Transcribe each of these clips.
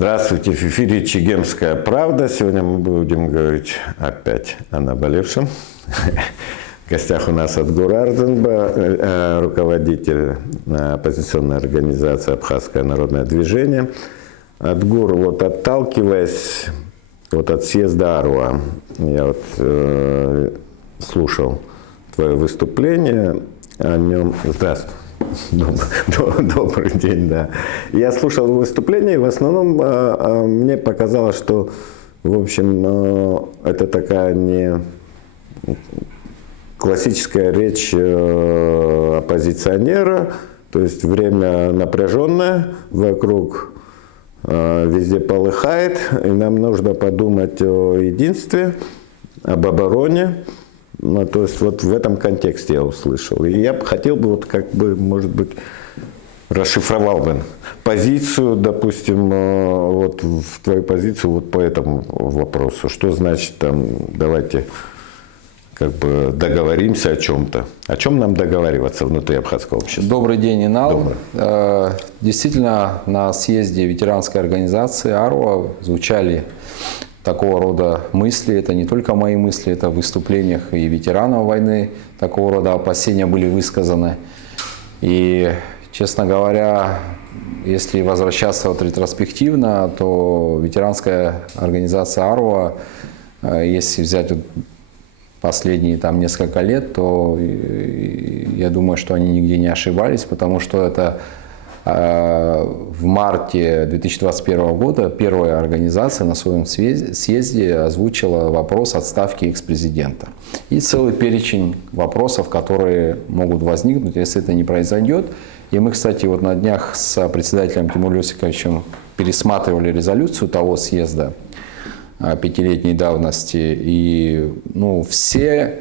Здравствуйте, в эфире «Чегемская правда». Сегодня мы будем говорить опять о наболевшем. В гостях у нас Адгур Арзанба, руководитель оппозиционной организации «Абхазское народное движение». Адгур, вот отталкиваясь от съезда Аруа, я слушал твое выступление о нем. Здравствуй. Добрый день, да. Я слушал выступление, и в основном мне показалось, что, в общем, это такая не классическая речь оппозиционера, то есть время напряженное, вокруг везде полыхает, и нам нужно подумать о единстве, об обороне. Ну, то есть вот в этом контексте я услышал. И я бы хотел бы, может быть, расшифровал бы позицию, допустим, вот в твою позицию вот по этому вопросу. Что значит там, давайте договоримся о чем-то. О чем нам договариваться внутри абхазского общества? Добрый день, Инал. Действительно, на съезде ветеранской организации Аруа звучали такого рода мысли. Это не только мои мысли, это в выступлениях и ветеранов войны такого рода опасения были высказаны. И, честно говоря, если возвращаться ретроспективно, то ветеранская организация Аруа, если взять последние несколько лет, то я думаю, что они нигде не ошибались, потому что это в марте 2021 года первая организация на своем съезде озвучила вопрос отставки экс-президента. И целый перечень вопросов, которые могут возникнуть, если это не произойдет. И мы, кстати, на днях с председателем Тимуром Осиповичем пересматривали резолюцию того съезда пятилетней давности. И все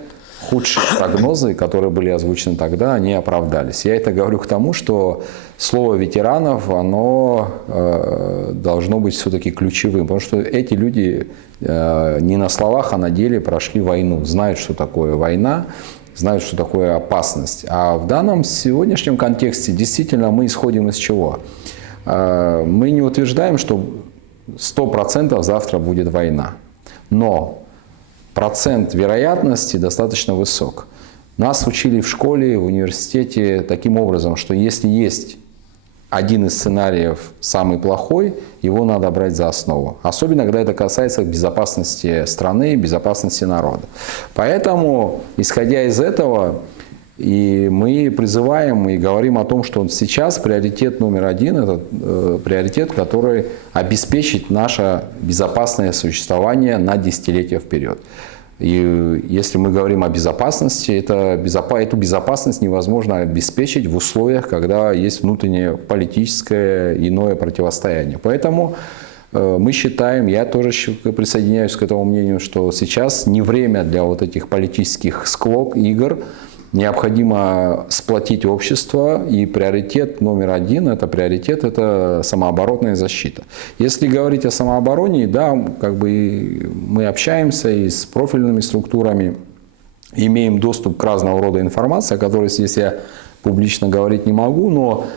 худшие прогнозы, которые были озвучены тогда, они оправдались. Я это говорю к тому, что слово ветеранов, оно должно быть все-таки ключевым, потому что эти люди не на словах, а на деле прошли войну, знают, что такое война, знают, что такое опасность. А в данном сегодняшнем контексте действительно мы исходим из чего? Мы не утверждаем, что 100% завтра будет война, но процент вероятности достаточно высок. Нас учили в школе, в университете таким образом, что если есть один из сценариев самый плохой, его надо брать за основу. Особенно, когда это касается безопасности страны, безопасности народа. Поэтому, исходя из этого, и мы призываем и говорим о том, что сейчас приоритет номер один – это приоритет, который обеспечит наше безопасное существование на десятилетия вперед. И если мы говорим о безопасности, эту безопасность невозможно обеспечить в условиях, когда есть внутреннее политическое иное противостояние. Поэтому мы считаем, я тоже присоединяюсь к этому мнению, что сейчас не время для этих политических склок, игр. Необходимо сплотить общество, и приоритет номер один – это самооборонная защита. Если говорить о самообороне, да, мы общаемся и с профильными структурами, имеем доступ к разного рода информации, о которой здесь я публично говорить не могу, но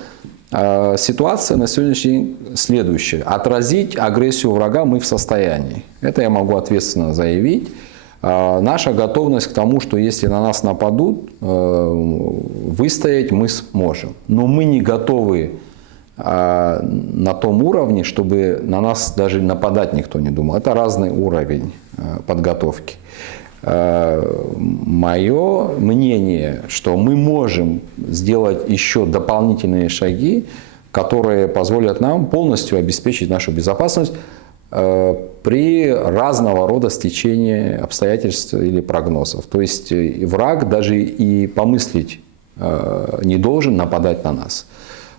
ситуация на сегодняшний день следующая. Отразить агрессию врага мы в состоянии. Это я могу ответственно заявить. Наша готовность к тому, что если на нас нападут, выстоять мы сможем. Но мы не готовы на том уровне, чтобы на нас даже нападать никто не думал. Это разный уровень подготовки. Мое мнение, что мы можем сделать еще дополнительные шаги, которые позволят нам полностью обеспечить нашу безопасность при разного рода стечении обстоятельств или прогнозов. То есть враг даже и помыслить не должен нападать на нас.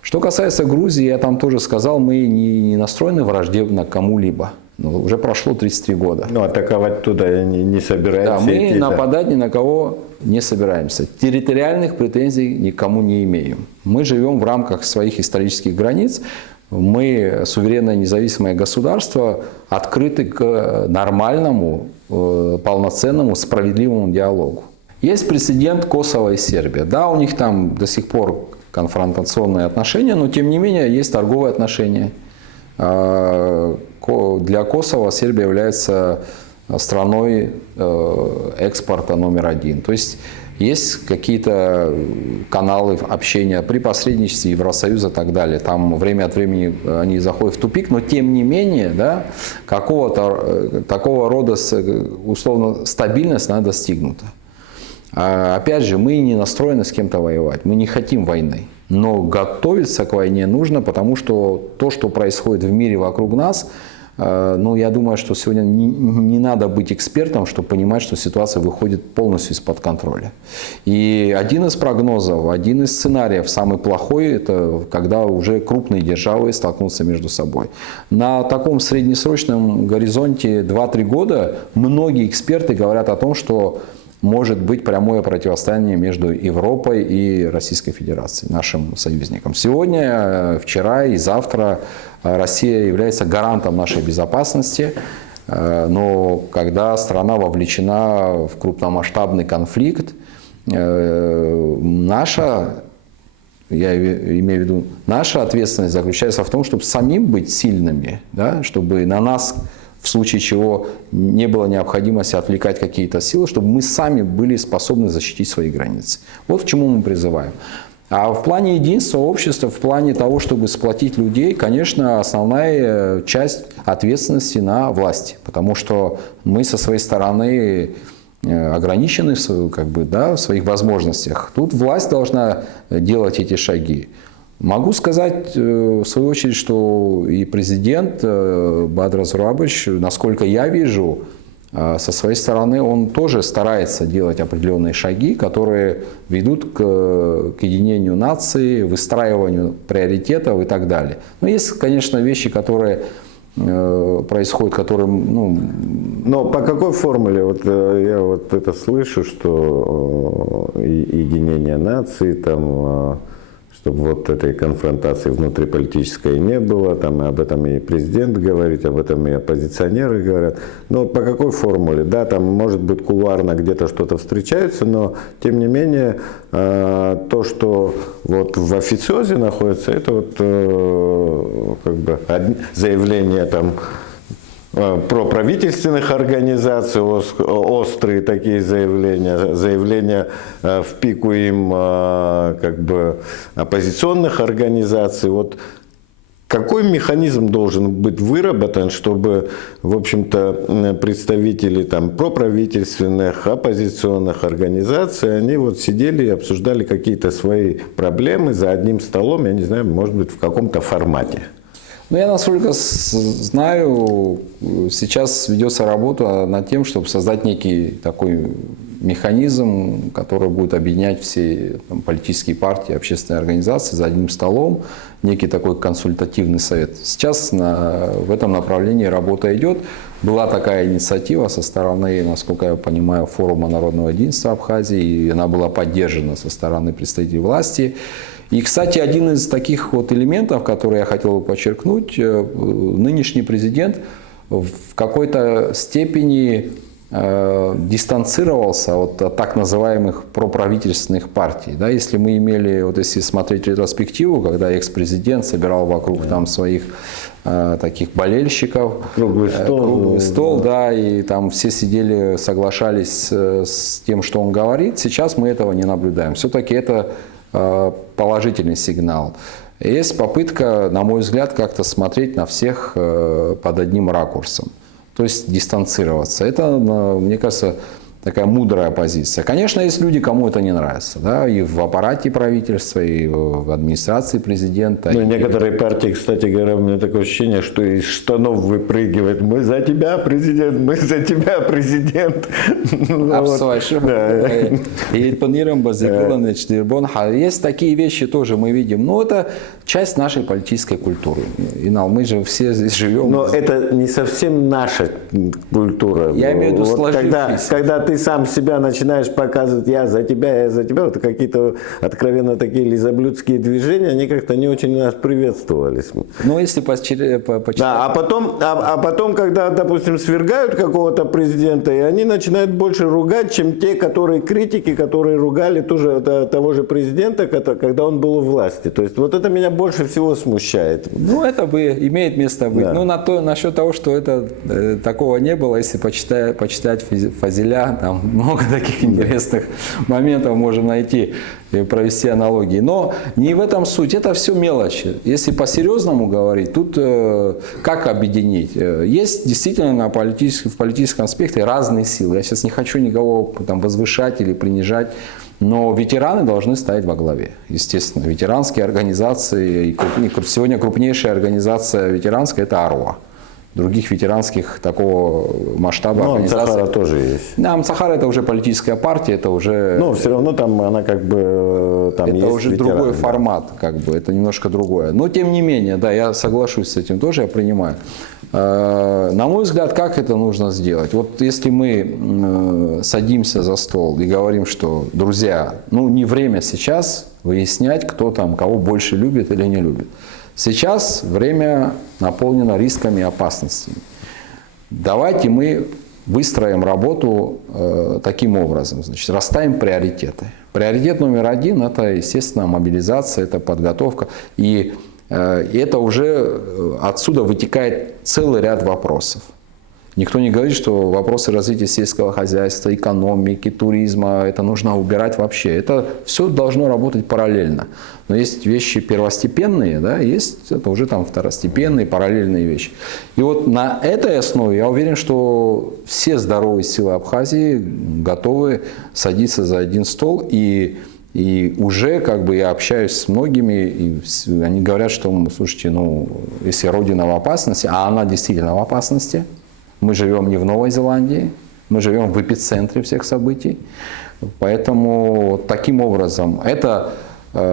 Что касается Грузии, я там тоже сказал, мы не настроены враждебно кому-либо. Уже прошло 33 года. Атаковать туда не собираемся. Да, мы нападать ни на кого не собираемся. Территориальных претензий никому не имеем. Мы живем в рамках своих исторических границ. Мы, суверенное независимое государство, открыты к нормальному, полноценному, справедливому диалогу. Есть прецедент Косово и Сербия. Да, у них там до сих пор конфронтационные отношения, но тем не менее есть торговые отношения. Для Косово Сербия является страной экспорта номер один. То есть есть какие-то каналы общения при посредничестве Евросоюза и так далее. Там время от времени они заходят в тупик, но тем не менее, да, такого рода условно стабильность она достигнута. Опять же, мы не настроены с кем-то воевать, мы не хотим войны. Но готовиться к войне нужно, потому что то, что происходит в мире вокруг нас, ну, я думаю, что сегодня не надо быть экспертом, чтобы понимать, что ситуация выходит полностью из-под контроля. И один из прогнозов, один из сценариев, самый плохой, это когда уже крупные державы столкнутся между собой. На таком среднесрочном горизонте 2-3 года многие эксперты говорят о том, что может быть прямое противостояние между Европой и Российской Федерацией, нашим союзникам. Сегодня, вчера и завтра Россия является гарантом нашей безопасности, но когда страна вовлечена в крупномасштабный конфликт, наша ответственность заключается в том, чтобы самим быть сильными, да, чтобы на нас в случае чего не было необходимости отвлекать какие-то силы, чтобы мы сами были способны защитить свои границы. Вот к чему мы призываем. А в плане единства общества, в плане того, чтобы сплотить людей, конечно, основная часть ответственности на власти. Потому что мы со своей стороны ограничены в своих возможностях. Тут власть должна делать эти шаги. Могу сказать, в свою очередь, что и президент Бадыр Зурабович, насколько я вижу, со своей стороны он тоже старается делать определенные шаги, которые ведут к единению нации, выстраиванию приоритетов и так далее. Но есть, конечно, вещи, которые происходят, которые... Но по какой формуле? Вот я вот это слышу, что единение нации, там... чтобы вот этой конфронтации внутриполитической не было, там об этом и президент говорит, об этом и оппозиционеры говорят. Но по какой формуле? Да, там может быть кулуарно где-то что-то встречается, но тем не менее то, что вот в официозе находится, это вот заявление там проправительственных организаций, острые такие заявления в пику им оппозиционных организаций. Вот какой механизм должен быть выработан, чтобы, в общем-то, представители там проправительственных, оппозиционных организаций, они вот сидели и обсуждали какие-то свои проблемы за одним столом, я не знаю, может быть, в каком-то формате? Ну, я, насколько знаю, сейчас ведется работа над тем, чтобы создать некий такой механизм, который будет объединять все политические партии, общественные организации за одним столом, некий такой консультативный совет. Сейчас в этом направлении работа идет. Была такая инициатива со стороны, насколько я понимаю, Форума народного единства Абхазии, и она была поддержана со стороны представителей власти. И, кстати, один из таких вот элементов, который я хотел бы подчеркнуть, нынешний президент в какой-то степени дистанцировался от так называемых проправительственных партий. Да, если мы имели, вот если смотреть ретроспективу, когда экс-президент собирал вокруг там своих таких болельщиков, круглый стол, да, и там все сидели, соглашались с тем, что он говорит, сейчас мы этого не наблюдаем. Все-таки это положительный сигнал. Есть попытка, на мой взгляд, как-то смотреть на всех под одним ракурсом, то есть дистанцироваться. Это, мне кажется, такая мудрая позиция. Конечно, есть люди, кому это не нравится, да, и в аппарате правительства, и в администрации президента. Ну, некоторые партии, кстати говоря, у меня такое ощущение, что из штанов выпрыгивает: мы за тебя, президент, мы за тебя, президент. Есть такие вещи тоже мы видим, но это часть нашей политической культуры. Инал, мы же все здесь живем. Но это не совсем наша культура. Я имею в виду сложившись. Когда ты ты сам себя начинаешь показывать, я за тебя, вот какие-то откровенно такие лизоблюдские движения, они как-то не очень у нас приветствовались. Ну, если почитать... Да, а потом, когда, допустим, свергают какого-то президента, и они начинают больше ругать, чем те, критики, которые ругали тоже того же президента, когда он был у власти. То есть вот это меня больше всего смущает. Ну, это имеет место быть. Да. Ну, насчет того, что такого не было, если почитать Фазиля, там много таких интересных моментов можем найти и провести аналогии. Но не в этом суть, это все мелочи. Если по-серьезному говорить, тут как объединить? Есть действительно в политическом аспекте разные силы. Я сейчас не хочу никого там возвышать или принижать, но ветераны должны стоять во главе, естественно. Ветеранские организации, сегодня крупнейшая организация ветеранская – это АРОА. Других ветеранских такого масштаба организаций. Амцахара тоже есть. Да, Амцахара это уже политическая партия, это уже... Но все равно там она как бы там это есть уже ветераны, другой да. формат, как бы, это немножко другое. Но тем не менее, да, я соглашусь с этим тоже, я принимаю. На мой взгляд, как это нужно сделать? Вот если мы садимся за стол и говорим, что, друзья, ну не время сейчас выяснять, кто там кого больше любит или не любит. Сейчас время наполнено рисками и опасностями. Давайте мы выстроим работу таким образом. Значит, расставим приоритеты. Приоритет номер один – это, естественно, мобилизация, это подготовка. И это уже отсюда вытекает целый ряд вопросов. Никто не говорит, что вопросы развития сельского хозяйства, экономики, туризма, это нужно убирать вообще. Это все должно работать параллельно. Но есть вещи первостепенные, да, есть это уже там второстепенные, параллельные вещи. И вот на этой основе я уверен, что все здоровые силы Абхазии готовы садиться за один стол. И уже как бы я общаюсь с многими, и они говорят, что, слушайте, ну, если Родина в опасности, а она действительно в опасности, мы живем не в Новой Зеландии, мы живем в эпицентре всех событий. Поэтому таким образом это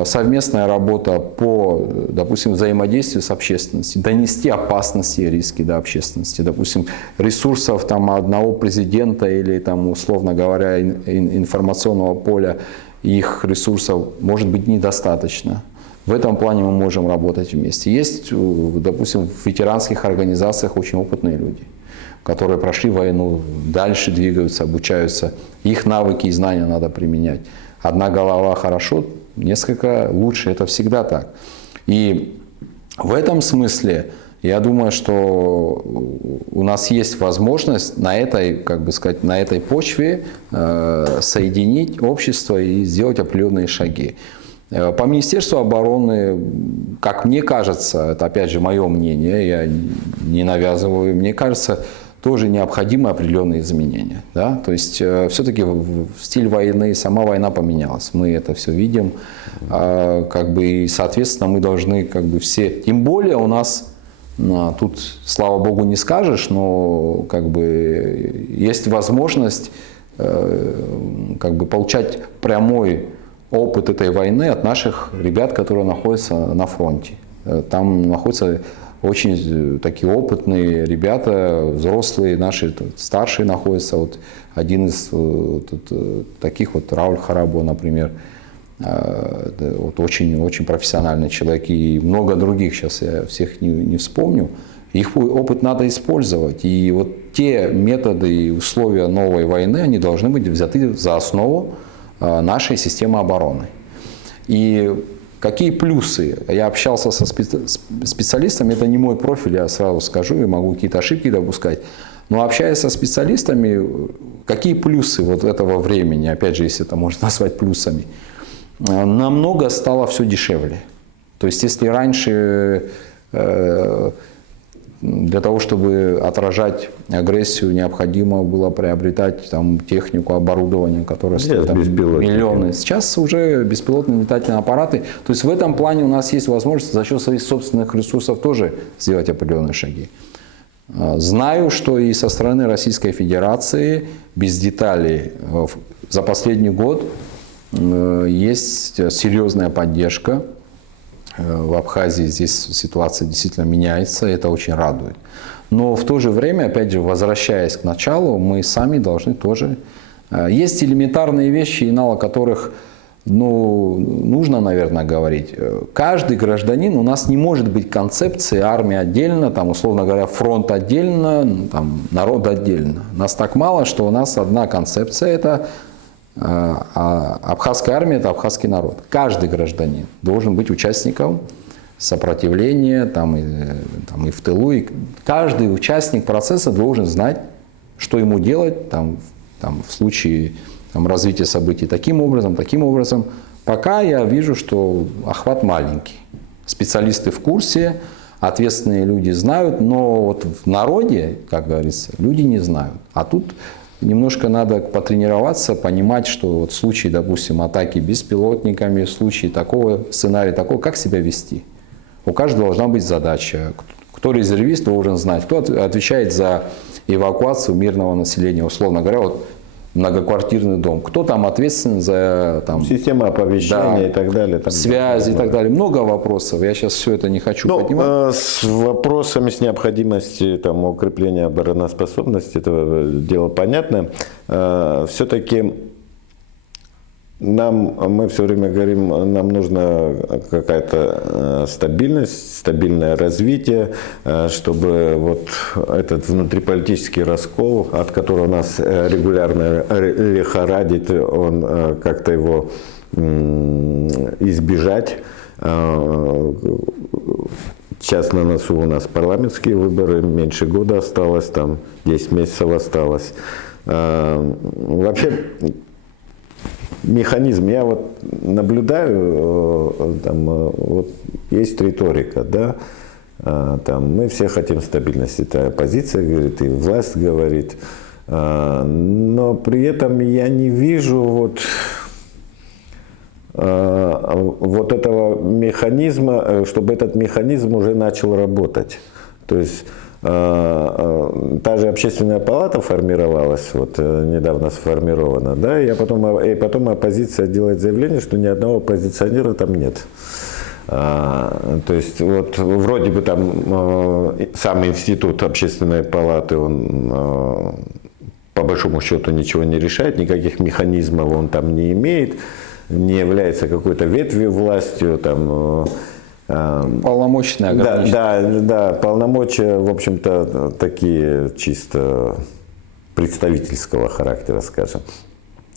совместная работа по, допустим, взаимодействию с общественностью, донести опасности и риски до общественности. Допустим, ресурсов там, одного президента или, там, условно говоря, информационного поля, их ресурсов может быть недостаточно. В этом плане мы можем работать вместе. Есть, допустим, в ветеранских организациях очень опытные люди, которые прошли войну, дальше двигаются, обучаются. Их навыки и знания надо применять. Одна голова хорошо, несколько лучше. Это всегда так. И в этом смысле я думаю, что у нас есть возможность на этой, как бы сказать, на этой почве соединить общество и сделать определенные шаги. По Министерству обороны, как мне кажется, это опять же мое мнение, я не навязываю, мне кажется, тоже необходимы определенные изменения. Да? То есть все-таки стиль войны, сама война поменялась. Мы это все видим. Как бы, и, соответственно, мы должны как бы все... Тем более у нас, тут, слава богу, не скажешь, но как бы, есть возможность как бы, получать прямой опыт этой войны от наших ребят, которые находятся на фронте. Там находятся очень такие опытные ребята, взрослые, наши старшие находятся. Вот один из таких, вот Рауль Харабо, например, вот очень профессиональный человек, и много других, сейчас я всех не вспомню. Их опыт надо использовать. И вот те методы и условия новой войны, они должны быть взяты за основу нашей системы обороны. И какие плюсы? Я общался со специалистами, это не мой профиль, я сразу скажу, я могу какие-то ошибки допускать. Но общаясь со специалистами, какие плюсы вот этого времени, опять же, если это можно назвать плюсами, намного стало все дешевле. То есть если раньше для того, чтобы отражать агрессию, необходимо было приобретать там, технику, оборудование, которое стоит там, миллионы. Сейчас уже беспилотные летательные аппараты. То есть в этом плане у нас есть возможность за счет своих собственных ресурсов тоже сделать определенные шаги. Знаю, что и со стороны Российской Федерации, без деталей, за последний год есть серьезная поддержка. В Абхазии здесь ситуация действительно меняется, и это очень радует. Но в то же время, опять же, возвращаясь к началу, мы сами должны тоже Есть элементарные вещи, о которых нужно, наверное, говорить. Каждый гражданин, у нас не может быть концепции армии отдельно, там, условно говоря, фронт отдельно, там, народ отдельно. Нас так мало, что у нас одна концепция – это абхазская армия – это абхазский народ. Каждый гражданин должен быть участником сопротивления там, и в тылу. И каждый участник процесса должен знать, что ему делать там, в случае развития событий таким образом. Пока я вижу, что охват маленький. Специалисты в курсе, ответственные люди знают, но вот в народе, как говорится, люди не знают. А тут немножко надо потренироваться, понимать, что вот в случае, допустим, атаки беспилотниками, в случае такого сценария, как себя вести. У каждого должна быть задача. Кто резервист, должен знать, кто отвечает за эвакуацию мирного населения, условно говоря, вот многоквартирный дом. Кто там ответственен за система оповещения и так далее. Связи и так далее. Много вопросов. Я сейчас все это не хочу поднимать. С вопросами, с необходимостью укрепления обороноспособности, это дело понятно. Все-таки мы все время говорим, нам нужна какая-то стабильность, стабильное развитие, чтобы вот этот внутриполитический раскол, от которого нас регулярно лихорадит, он как-то его избежать. Сейчас на носу у нас парламентские выборы, меньше года осталось, там 10 месяцев осталось. Вообще, механизм, я вот наблюдаю, вот есть риторика, да, мы все хотим стабильности, это оппозиция говорит, и власть говорит, но при этом я не вижу вот этого механизма, чтобы этот механизм уже начал работать. То есть та же общественная палата формировалась, недавно сформирована, да, и потом оппозиция делает заявление, что ни одного оппозиционера там нет. То есть вроде бы сам институт общественной палаты, он по большому счету ничего не решает, никаких механизмов он там не имеет, не является какой-то ветвью властью, полномочия ограничены. Да, полномочия, в общем-то, такие чисто представительского характера, скажем.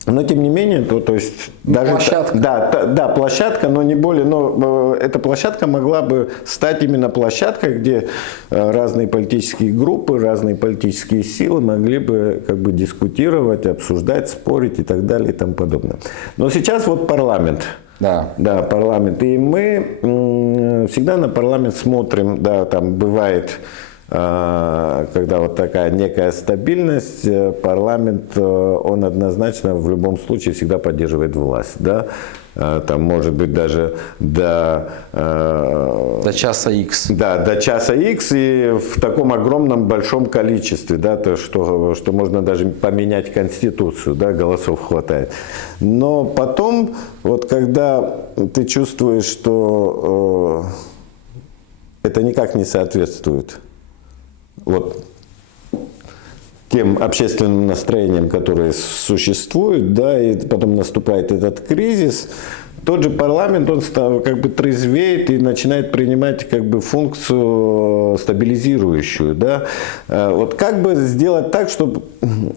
Но тем не менее, то есть даже площадка. Да, площадка, но не более. Но эта площадка могла бы стать именно площадкой, где разные политические группы, разные политические силы могли бы дискутировать, обсуждать, спорить и так далее и тому подобное. Но сейчас парламент. Да, парламент. И мы всегда на парламент смотрим, да, там бывает, когда такая некая стабильность, парламент, он однозначно в любом случае всегда поддерживает власть, да. Там может быть даже до часа X. Да, до часа X и в таком огромном большом количестве, да, что можно даже поменять конституцию, да, голосов хватает. Но потом, когда ты чувствуешь, что это никак не соответствует тем общественным настроениям, которые существуют, да, и потом наступает этот кризис, тот же парламент, он трезвеет и начинает принимать функцию стабилизирующую, да. Как бы сделать так, чтобы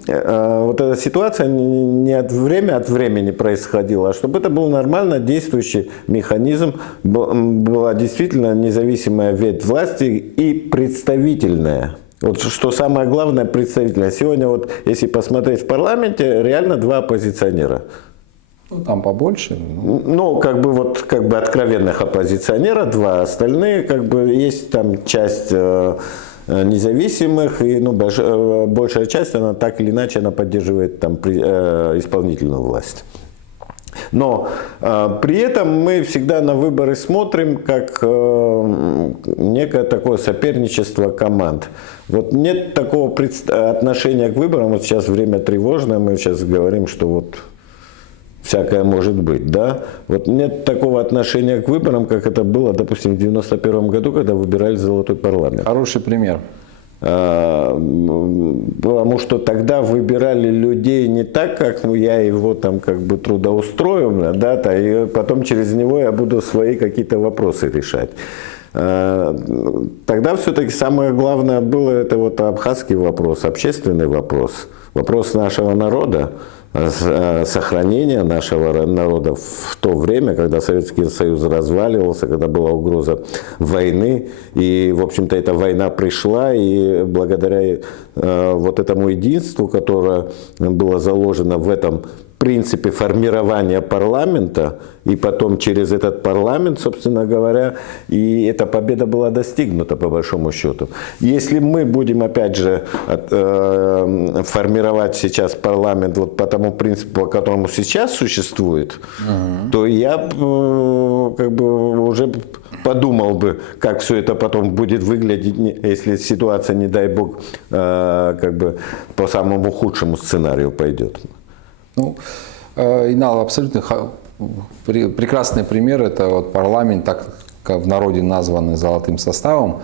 эта ситуация не время от времени происходила, а чтобы это был нормально действующий механизм, была действительно независимая ветвь власти и представительная. Что самое главное, представительная. Сегодня если посмотреть в парламенте, реально 2 оппозиционера. Там побольше. Откровенных оппозиционера, 2 остальные, есть там часть независимых, и большая часть, она так или иначе, она поддерживает исполнительную власть. Но при этом мы всегда на выборы смотрим как некое такое соперничество команд. Нет такого отношения к выборам, сейчас время тревожное, мы сейчас говорим, что всякое может быть, да. Нет такого отношения к выборам, как это было, допустим, в 1991 году, когда выбирали золотой парламент. Хороший пример. Потому что тогда выбирали людей не так, как я его там как бы трудоустроил, да, и потом через него я буду свои какие-то вопросы решать. Тогда все-таки самое главное было это вот абхазский вопрос, общественный вопрос, вопрос нашего народа, сохранения нашего народа в то время, когда Советский Союз разваливался, когда была угроза войны. И, в общем-то, эта война пришла, и благодаря вот этому единству, которое было заложено в этом принципе формирования парламента, и потом через этот парламент, собственно говоря, и эта победа была достигнута, по большому счету. Если мы будем, опять же, формировать сейчас парламент вот по тому принципу, по которому сейчас существует, то я как бы уже подумал бы, как все это потом будет выглядеть, если ситуация, не дай бог, как бы по самому худшему сценарию пойдет. Ну, Инал, абсолютно прекрасный пример. Это вот парламент, так как в народе названный золотым составом.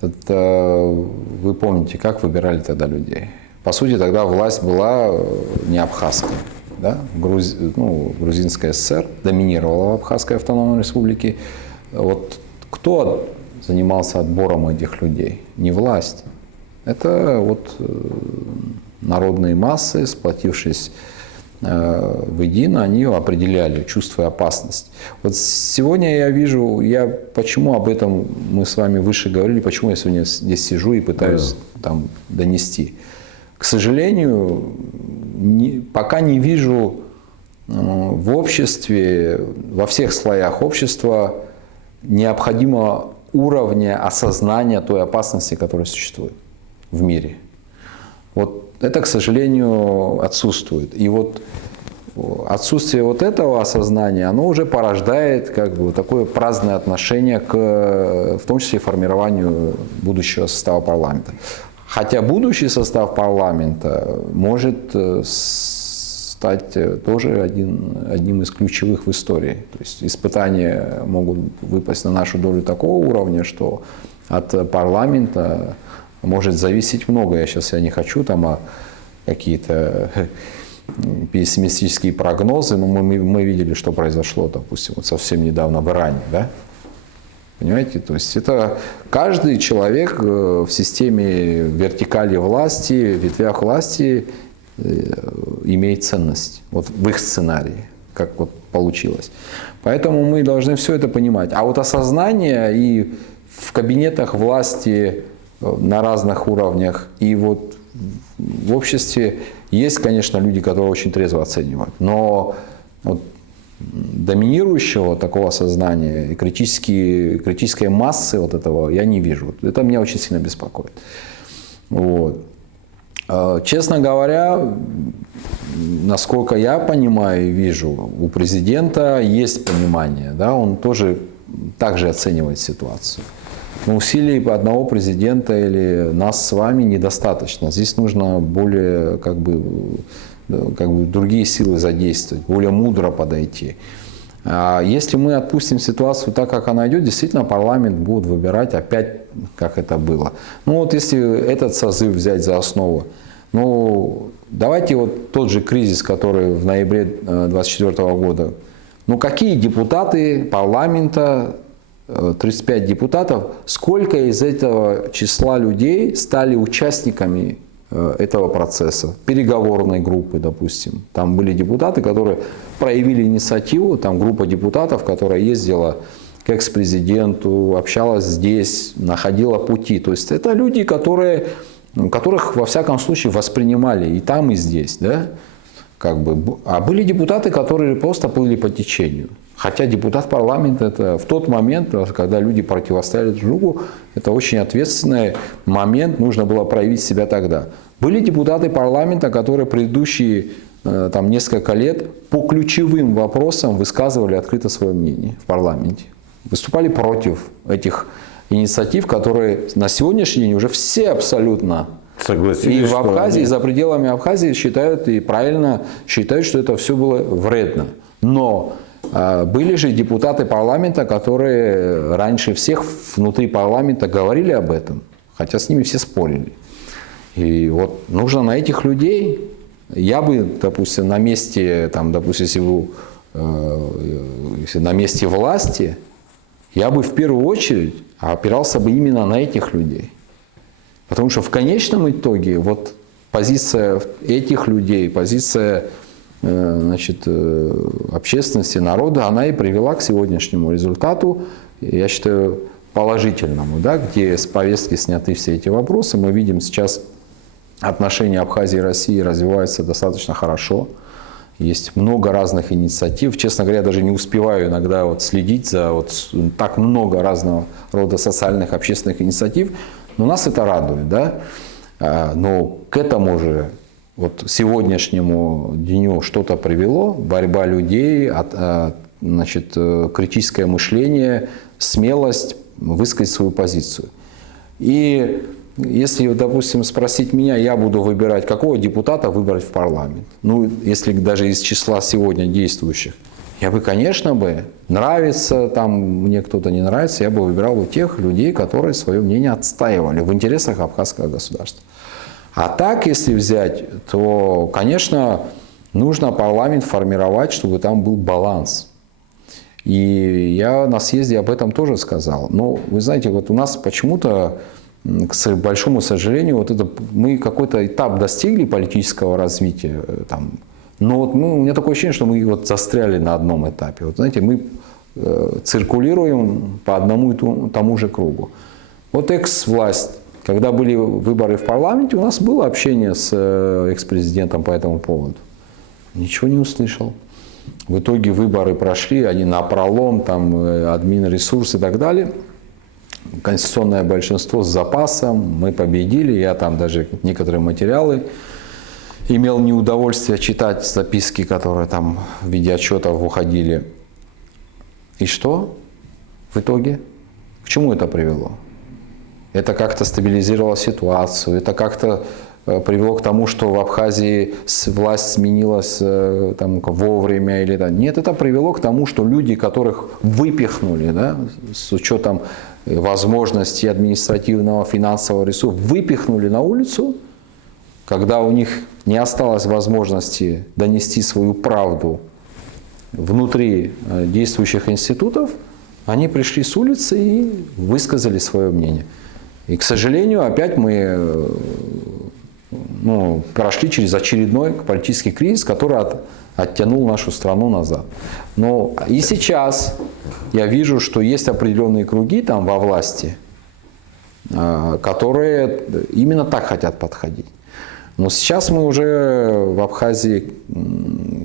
Это, вы помните, как выбирали тогда людей? По сути, тогда власть была не абхазская. Да? Грузинская ССР доминировала в Абхазской автономной республике. Вот кто занимался отбором этих людей? Не власть. Это вот народные массы, сплотившись воедино, они определяли, чувствуя опасность. Вот сегодня я вижу, почему об этом мы с вами выше говорили, почему я сегодня здесь сижу и пытаюсь там донести. К сожалению, пока не вижу в обществе, во всех слоях общества необходимого уровня осознания той опасности, которая существует в мире. Вот это, к сожалению, отсутствует. И вот отсутствие вот этого осознания, оно уже порождает как бы такое праздное отношение к, в том числе, формированию будущего состава парламента. Хотя будущий состав парламента может стать тоже одним из ключевых в истории. То есть испытания могут выпасть на нашу долю такого уровня, что от парламента может зависеть многое. Я не хочу там какие-то пессимистические прогнозы, но мы видели, что произошло, допустим, вот совсем недавно в Иране, да? Понимаете? То есть это каждый человек в системе вертикали власти, в ветвях власти имеет ценность. Вот в их сценарии, как вот получилось. Поэтому мы должны все это понимать. А вот осознание и в кабинетах власти на разных уровнях, и вот в обществе есть, конечно, люди, которые очень трезво оценивают, но вот доминирующего такого сознания и критической массы вот этого я не вижу. Это меня очень сильно беспокоит. Вот. Честно говоря, насколько я понимаю и вижу, у президента есть понимание, да, он тоже также оценивает ситуацию. Но усилий одного президента или нас с вами недостаточно. Здесь нужно более как бы другие силы задействовать, более мудро подойти. А если мы отпустим ситуацию так, как она идет, действительно парламент будет выбирать опять, как это было. Ну вот если этот созыв взять за основу, ну давайте вот тот же кризис, который в ноябре 2024 года, ну какие депутаты парламента, 35 депутатов, сколько из этого числа людей стали участниками этого процесса, переговорной группы, допустим. Там были депутаты, которые проявили инициативу, там группа депутатов, которая ездила к экс-президенту, общалась здесь, находила пути. То есть это люди, которых во всяком случае воспринимали и там, и здесь. Да? Как бы. А были депутаты, которые просто плыли по течению. Хотя депутат парламента это в тот момент, когда люди противостояли друг другу, это очень ответственный момент, нужно было проявить себя тогда. Были депутаты парламента, которые предыдущие там, несколько лет по ключевым вопросам высказывали открыто свое мнение в парламенте. Выступали против этих инициатив, которые на сегодняшний день уже все абсолютно и в Абхазии, и за пределами Абхазии считают, и правильно считают, что это все было вредно. Но были же депутаты парламента, которые раньше всех внутри парламента говорили об этом. хотя с ними все спорили. И вот нужно на этих людей, я бы, допустим, на месте, там, допустим, если на месте власти, я бы в первую очередь опирался бы именно на этих людей. Потому что в конечном итоге вот позиция этих людей, позиция значит, общественности, народа, она и привела к сегодняшнему результату, я считаю, положительному, да, где с повестки сняты все эти вопросы. Мы видим сейчас отношения Абхазии и России развиваются достаточно хорошо. Есть много разных инициатив. Честно говоря, я даже не успеваю иногда вот следить за вот так много разного рода социальных, общественных инициатив. Но нас это радует, да? Но к этому же вот сегодняшнему дню что-то привело. Борьба людей, значит, критическое мышление, смелость высказать свою позицию. И если, допустим, спросить меня, я буду выбирать, какого депутата выбрать в парламент. Ну, если даже из числа сегодня действующих. Я бы, конечно, нравится, там мне кто-то не нравится, я бы выбирал бы тех людей, которые свое мнение отстаивали в интересах абхазского государства. А так, если взять, то, конечно, нужно парламент формировать, чтобы там был баланс. И я на съезде об этом тоже сказал. Но, вы знаете, вот у нас почему-то, к большому сожалению, вот это, мы какой-то этап достигли политического развития, там, но вот, у меня такое ощущение, что мы вот застряли на одном этапе. Вот, знаете, мы циркулируем по одному и тому же кругу. Вот экс-власть, когда были выборы в парламенте, у нас было общение с экс-президентом по этому поводу. Ничего не услышал. В итоге выборы прошли, они напролом, там, админресурс и так далее. Конституционное большинство с запасом, мы победили, я там даже некоторые материалы имел неудовольствие читать, записки, которые там в виде отчетов уходили. И что в итоге? К чему это привело? Это как-то стабилизировало ситуацию, это как-то привело к тому, что в Абхазии власть сменилась там, вовремя или да. Нет, это привело к тому, что люди, которых выпихнули, да, с учетом возможностей административного, финансового ресурса, выпихнули на улицу, когда у них не осталось возможности донести свою правду внутри действующих институтов, они пришли с улицы и высказали свое мнение. И, к сожалению, опять мы прошли через очередной политический кризис, который оттянул нашу страну назад. Но и сейчас я вижу, что есть определенные круги там во власти, которые именно так хотят подходить. Но сейчас мы уже в Абхазии,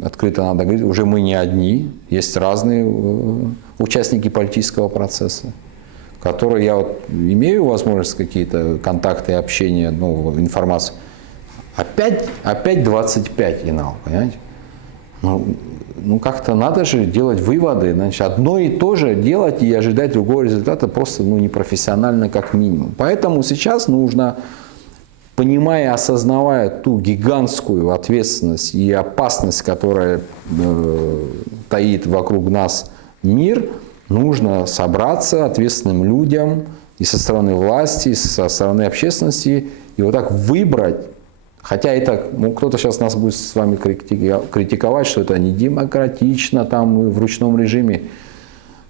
открыто надо говорить, уже мы не одни, есть разные участники политического процесса, которые я вот имею возможность какие-то контакты, общения, информацию. Опять 25 Инал, понимаете? Как-то надо же делать выводы, значит, одно и то же делать и ожидать другого результата просто непрофессионально как минимум. Поэтому сейчас нужно, понимая, осознавая ту гигантскую ответственность и опасность, которая таит вокруг нас мир, нужно собраться ответственным людям и со стороны власти, и со стороны общественности, и вот так выбрать. Хотя это, кто-то сейчас нас будет с вами критиковать, что это не демократично, там в ручном режиме.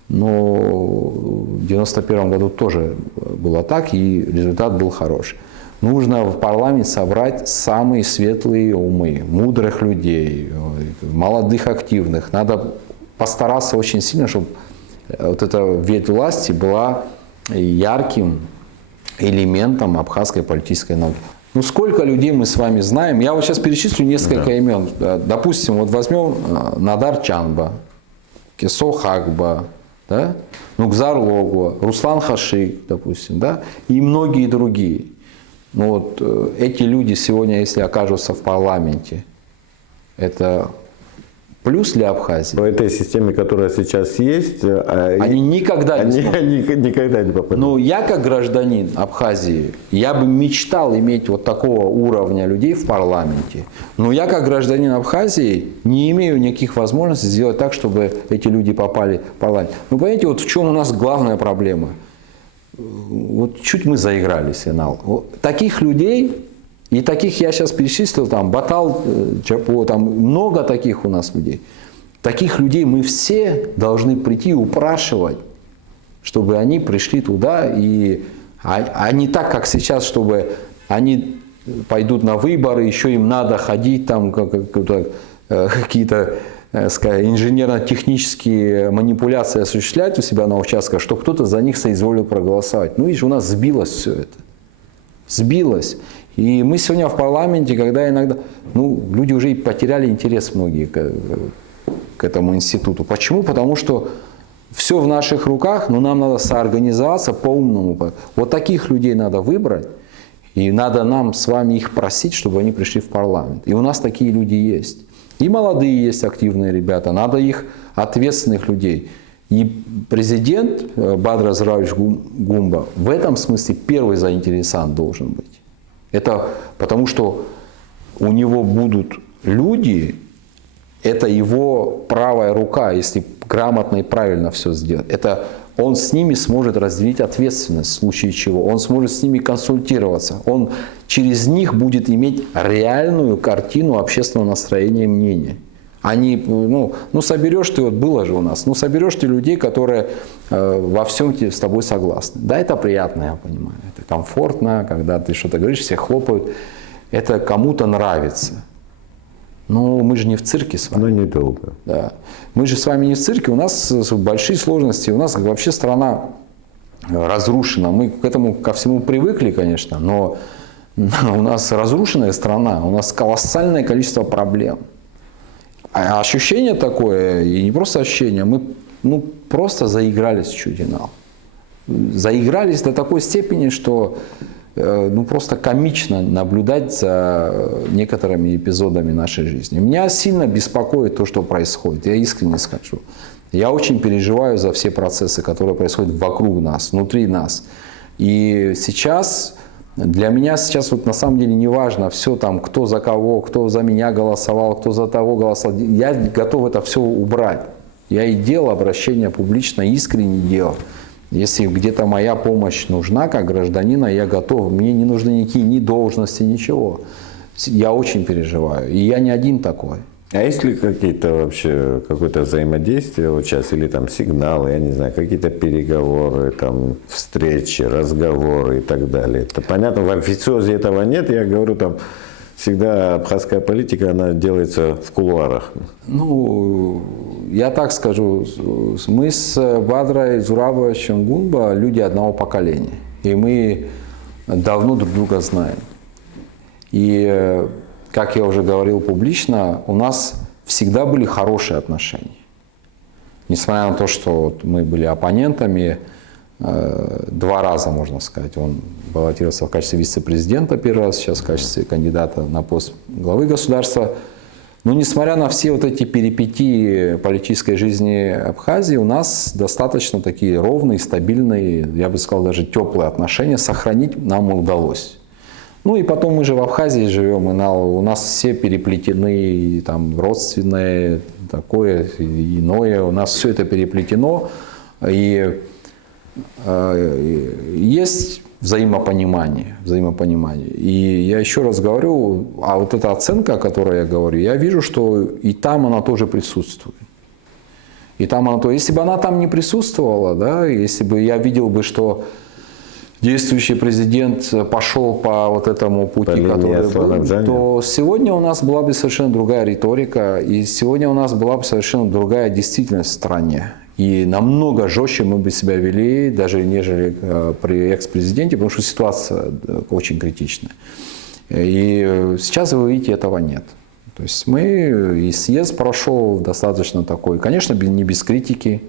Но в 1991 году тоже было так, и результат был хороший. Нужно в парламент собрать самые светлые умы, мудрых людей, молодых, активных. Надо постараться очень сильно, чтобы вот эта ветвь власти была ярким элементом абхазской политической науки. Сколько людей мы с вами знаем? Я вот сейчас перечислю несколько имен. Допустим, вот возьмем Надар Чанба, Кесо Хакба, да? Нукзар Логва, Руслан Хашик, допустим, да? И многие другие. Эти люди сегодня, если окажутся в парламенте, это плюс для Абхазии. В этой системе, которая сейчас есть, они никогда не смогут. Они никогда не попадут. Но я, как гражданин Абхазии, я бы мечтал иметь вот такого уровня людей в парламенте. Но я, как гражданин Абхазии, не имею никаких возможностей сделать так, чтобы эти люди попали в парламент. Понимаете, вот в чем у нас главная проблема? вот чуть мы заигрались, Инал. Таких людей, и таких я сейчас перечислил, там, Батал, Чапо, там много таких у нас людей. Таких людей мы все должны прийти и упрашивать, чтобы они пришли туда, а не так, как сейчас, чтобы они пойдут на выборы, еще им надо ходить, там, какие-то инженерно-технические манипуляции осуществлять у себя на участках, чтобы кто-то за них соизволил проголосовать. Ну, видишь, у нас сбилось все это. Сбилось. И мы сегодня в парламенте, когда иногда, люди уже и потеряли интерес многие к этому институту. Почему? Потому что все в наших руках, но нам надо соорганизоваться по-умному. Вот таких людей надо выбрать, и надо нам с вами их просить, чтобы они пришли в парламент. И у нас такие люди есть. И молодые есть активные ребята, надо их, ответственных людей. И президент Бадыр Зуравович Гумба в этом смысле первый заинтересован должен быть. Это потому, что у него будут люди, это его правая рука, если грамотно и правильно все сделать. Это он с ними сможет разделить ответственность в случае чего. Он сможет с ними консультироваться. Он через них будет иметь реальную картину общественного настроения и мнения. Они, соберешь ты, вот было же у нас, соберешь ты людей, которые во всем с тобой согласны. Да, это приятно, я понимаю. Это комфортно, когда ты что-то говоришь, все хлопают. Это кому-то нравится. Но мы же не в цирке с вами. Но недолго. Да. Мы же с вами не в цирке, у нас большие сложности, у нас вообще страна разрушена. Мы к этому ко всему привыкли, конечно, но у нас разрушенная страна, у нас колоссальное количество проблем. А ощущение такое, и не просто ощущение, мы просто заигрались чуть, Инал. Заигрались до такой степени, что просто комично наблюдать за некоторыми эпизодами нашей жизни. Меня сильно беспокоит то, что происходит, я искренне скажу. Я очень переживаю за все процессы, которые происходят вокруг нас, внутри нас. И сейчас, для меня сейчас вот на самом деле не важно все там, кто за кого, кто за меня голосовал, кто за того голосовал. Я готов это все убрать. Я и делал обращение публично, искренне делал. Если где-то моя помощь нужна как гражданина, я готов. Мне не нужны никакие ни должности, ничего. Я очень переживаю. И я не один такой. А есть ли какие-то вообще, какое-то взаимодействие вот сейчас, или там сигналы, я не знаю, какие-то переговоры, там, встречи, разговоры и так далее? Это понятно, в официозе этого нет, я говорю, там, всегда абхазская политика, она делается в кулуарах. Я так скажу, мы с Бадрой Зуравовичем Гумба люди одного поколения. И мы давно друг друга знаем. И, как я уже говорил публично, у нас всегда были хорошие отношения. Несмотря на то, что мы были оппонентами, 2 раза, можно сказать. Он баллотировался в качестве вице-президента первый раз, сейчас в качестве кандидата на пост главы государства. Но несмотря на все вот эти перипетии политической жизни Абхазии, у нас достаточно такие ровные, стабильные, я бы сказал, даже теплые отношения сохранить нам удалось. И потом мы же в Абхазии живем, и у нас все переплетены, и там родственное, такое, и иное, у нас все это переплетено. И есть взаимопонимание. И я еще раз говорю, а вот эта оценка, о которой я говорю, я вижу, что и там она тоже присутствует. И там она тоже. Если бы она там не присутствовала, да, если бы я видел бы, что действующий президент пошел по вот этому пути, который был, то сегодня у нас была бы совершенно другая риторика, и сегодня у нас была бы совершенно другая действительность в стране. И намного жестче мы бы себя вели, даже нежели при экс-президенте, потому что ситуация очень критичная. И сейчас, вы видите, этого нет. То есть и съезд прошел достаточно такой, конечно, не без критики,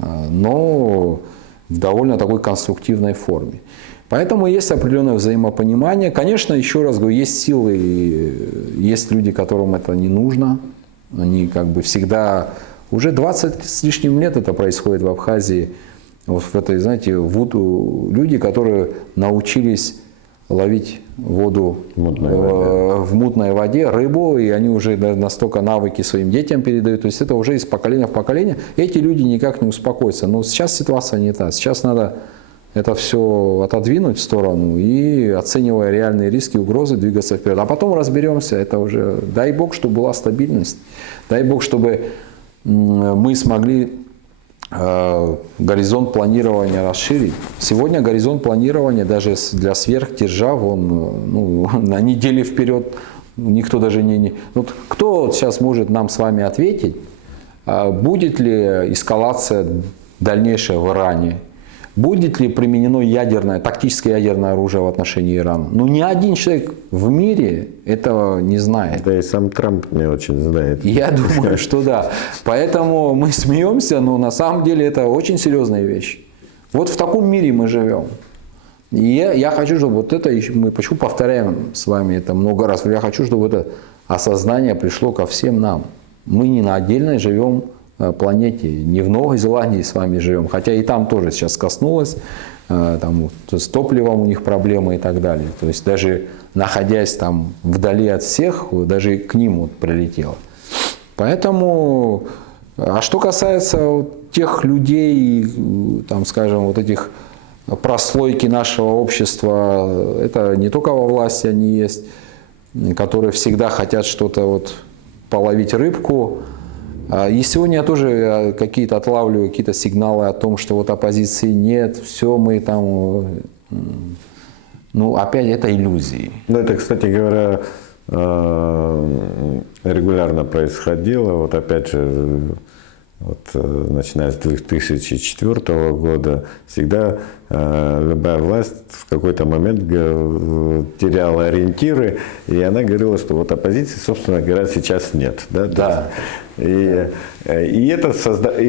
но в довольно такой конструктивной форме. Поэтому есть определенное взаимопонимание. Конечно, еще раз говорю, есть силы, есть люди, которым это не нужно. Они как бы всегда... Уже 20 с лишним лет это происходит в Абхазии. Вот в этой, знаете, люди, которые научились ловить воду в мутной воде, рыбу, и они уже настолько навыки своим детям передают. То есть это уже из поколения в поколение. Эти люди никак не успокоятся. Но сейчас ситуация не та. Сейчас надо это все отодвинуть в сторону и, оценивая реальные риски, угрозы, двигаться вперед. А потом разберемся, это уже, дай Бог, чтобы была стабильность, дай Бог, чтобы мы смогли горизонт планирования расширить. Сегодня горизонт планирования даже для сверхдержав, он на неделю вперед никто даже не... Вот кто сейчас может нам с вами ответить, будет ли эскалация дальнейшая в Иране? Будет ли применено тактическое ядерное оружие в отношении Ирана? Ну, ни один человек в мире этого не знает. Да и сам Трамп не очень знает. Я думаю, что да. Поэтому мы смеемся, но на самом деле это очень серьезная вещь. Вот в таком мире мы живем. И я хочу, чтобы вот это, мы почему повторяем с вами это много раз, я хочу, чтобы это осознание пришло ко всем нам. Мы не на отдельной живем планете, не в Новой Зеландии с вами живем, хотя и там тоже сейчас коснулось, там, с топливом у них проблемы и так далее. То есть даже находясь там вдали от всех, даже к ним вот прилетело. Поэтому, а что касается вот тех людей, там, скажем, вот этих прослойки нашего общества, это не только во власти они есть, которые всегда хотят что-то вот половить рыбку. И сегодня я тоже какие-то отлавливаю какие-то сигналы о том, что вот оппозиции нет, все мы там, ну опять это иллюзии. Ну это, кстати говоря, регулярно происходило, вот опять же, вот, начиная с 2004 года, всегда любая власть в какой-то момент теряла ориентиры, и она говорила, что вот оппозиции, собственно говоря, сейчас нет. Да? Да. И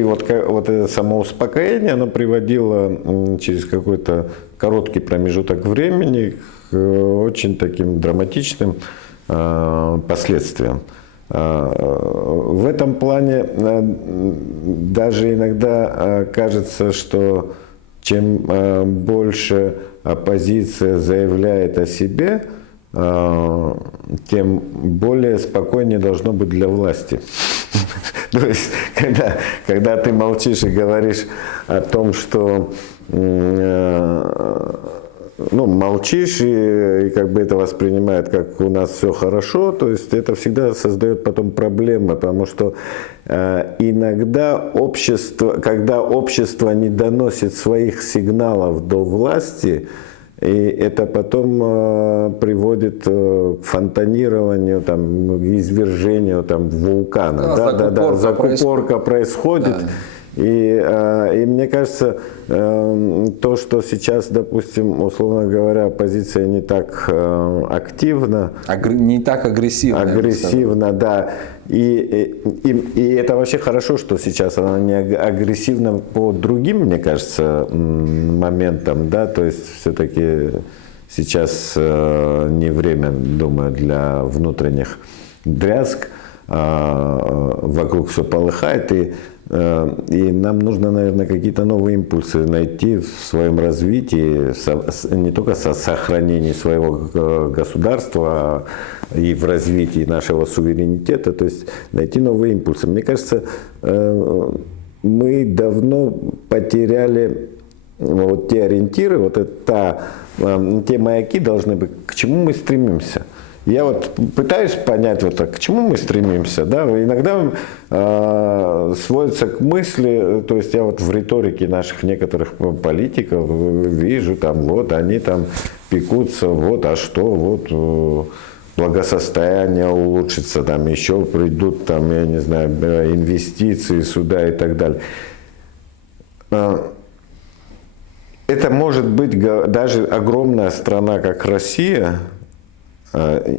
вот это самоуспокоение, оно приводило через какой-то короткий промежуток времени к очень таким драматичным последствиям. В этом плане даже иногда кажется, что чем больше оппозиция заявляет о себе, тем более спокойнее должно быть для власти. То есть, когда ты молчишь и говоришь о том, что молчишь и как бы это воспринимает, как у нас все хорошо, то есть это всегда создает потом проблемы, потому что иногда когда общество не доносит своих сигналов до власти, и это потом приводит к фонтанированию, там, к извержению там, вулкана. Закупорка происходит. Да. И мне кажется, то, что сейчас, допустим, условно говоря, оппозиция не так активна. Не так агрессивна. Агрессивна, да. И это вообще хорошо, что сейчас она не агрессивна по другим, мне кажется, моментам, да, то есть все-таки сейчас не время, думаю, для внутренних дрязг, вокруг все полыхает, и нам нужно, наверное, какие-то новые импульсы найти в своем развитии, не только со сохранением своего государства и в развитии нашего суверенитета, то есть найти новые импульсы. Мне кажется, мы давно потеряли вот те ориентиры, те маяки должны быть, к чему мы стремимся. Я вот пытаюсь понять, вот к чему мы стремимся, да, иногда сводится к мысли, то есть я вот в риторике наших некоторых политиков вижу, там, вот они там пекутся, вот, а что, вот, благосостояние улучшится, там, еще придут, там, я не знаю, инвестиции сюда и так далее. Это может быть даже огромная страна, как Россия,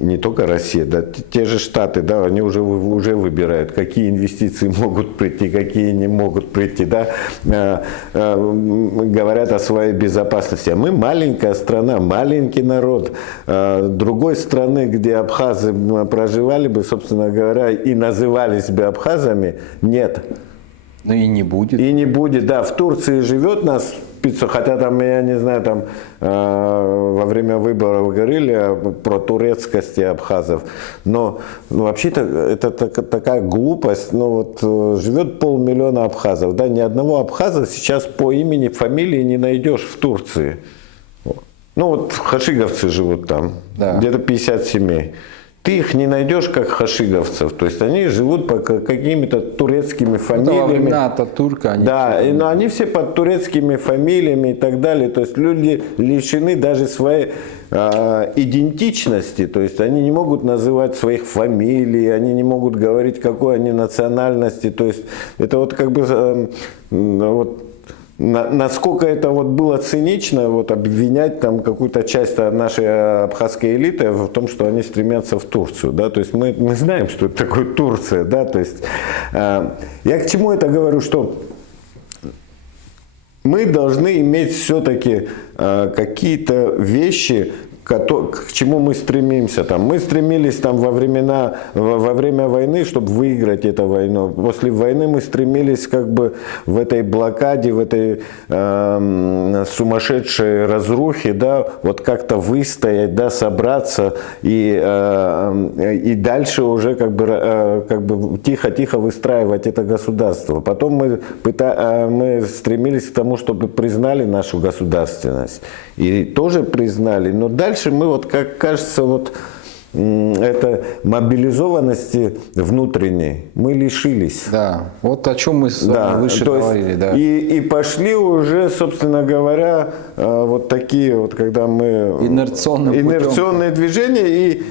не только Россия, да, те же Штаты, да, они уже выбирают, какие инвестиции могут прийти, какие не могут прийти, да, говорят о своей безопасности. А мы маленькая страна, маленький народ. Другой страны, где абхазы проживали бы, собственно говоря, и назывались бы абхазами, нет. Ну и не будет. И не будет, да, в Турции живет нас 500, хотя там, я не знаю, там во время выборов говорили про турецкость абхазов, но вообще-то это такая глупость, вот живет 500 000 абхазов, да, ни одного абхаза сейчас по имени, фамилии не найдешь в Турции. Ну вот хашиговцы живут там, да. Где-то 50 семей. Ты их не найдешь как хашиговцев, то есть они живут по какими-то турецкими фамилиями. Во времена Ататурка они. Да, но они все под турецкими фамилиями и так далее, то есть люди лишены даже своей идентичности, то есть они не могут называть своих фамилий, они не могут говорить, какой они национальности, то есть это вот как бы вот. Насколько это вот было цинично, вот обвинять там какую-то часть нашей абхазской элиты в том, что они стремятся в Турцию, да, то есть мы знаем, что это такое Турция, да, то есть я к чему это говорю, что мы должны иметь все-таки какие-то вещи, к чему мы стремимся. Там, мы стремились там, во время войны, чтобы выиграть эту войну. После войны мы стремились как бы в этой блокаде, в этой сумасшедшей разрухе, да, вот как-то выстоять, да, собраться и дальше уже как бы тихо-тихо выстраивать это государство. Потом мы стремились к тому, чтобы признали нашу государственность. И тоже признали, но дальше мы, вот как кажется, вот это мобилизованности внутренней мы лишились. Да, вот о чем мы с вами выше говорили. Да. И пошли уже, собственно говоря, вот такие вот, когда мы... Инерционные движения и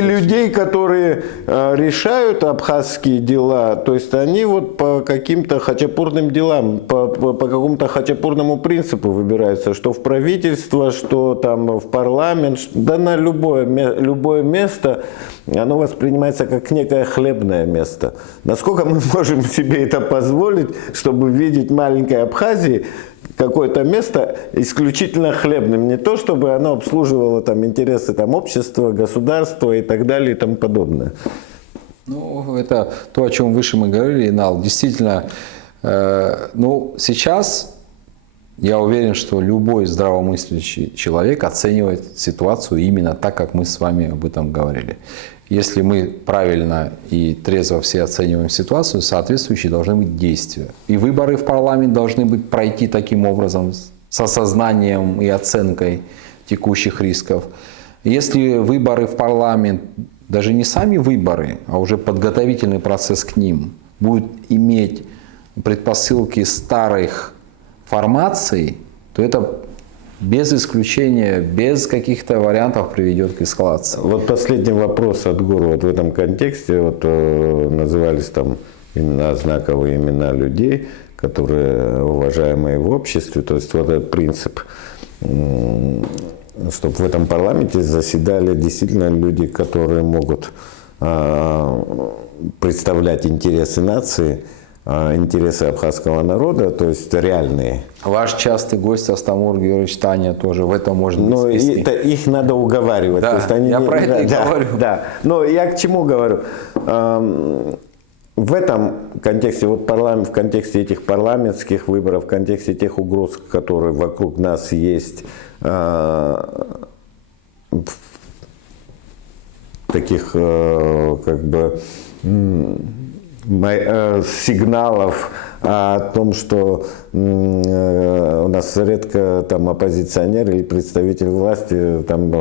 людей, которые решают абхазские дела, то есть они вот по каким-то хачапурным делам, по какому-то хачапурному принципу выбираются, что в правительство, что там в парламент, да на любое место, оно воспринимается как некое хлебное место. Насколько мы можем себе это позволить, чтобы видеть маленькой Абхазии какое-то место исключительно хлебным, не то чтобы оно обслуживало там интересы там общества, государства и так далее и тому подобное. Ну, это то, о чем выше мы говорили, Инал. Действительно, сейчас я уверен, что любой здравомыслящий человек оценивает ситуацию именно так, как мы с вами об этом говорили. Если мы правильно и трезво все оцениваем ситуацию, соответствующие должны быть действия. И выборы в парламент должны быть пройти таким образом, с осознанием и оценкой текущих рисков. Если выборы в парламент, даже не сами выборы, а уже подготовительный процесс к ним, будет иметь предпосылки старых формаций, то это без исключения, без каких-то вариантов приведет к эскалации. Вот последний вопрос от Гуру вот в этом контексте. Вот, назывались там знаковые имена людей, которые уважаемые в обществе. То есть вот этот принцип, чтобы в этом парламенте заседали действительно люди, которые могут представлять интересы нации, интересы абхазского народа, то есть реальные. Ваш частый гость Астамур Георгиевич Таня тоже в этом может быть. Но их надо уговаривать. Да, то есть они я про это и говорю. Да. Но я к чему говорю? В этом контексте, вот в контексте этих парламентских выборов, в контексте тех угроз, которые вокруг нас есть, таких как бы сигналов о том, что у нас редко там оппозиционер или представитель власти там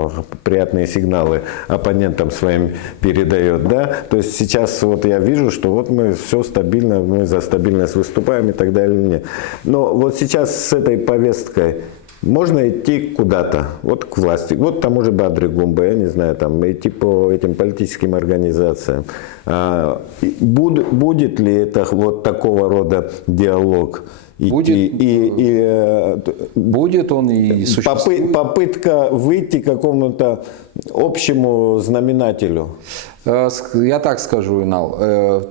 приятные сигналы оппонентам своим передает, да, то есть сейчас вот я вижу, что вот мы все стабильно, мы за стабильность выступаем и так далее, нет. Но вот сейчас с этой повесткой можно идти куда-то, вот к власти, вот к тому же Бадри Гумбе, я не знаю, там идти по этим политическим организациям. Будет ли это вот такого рода диалог? Будет он и существует. Попытка выйти к какому-то общему знаменателю. Я так скажу, Инал.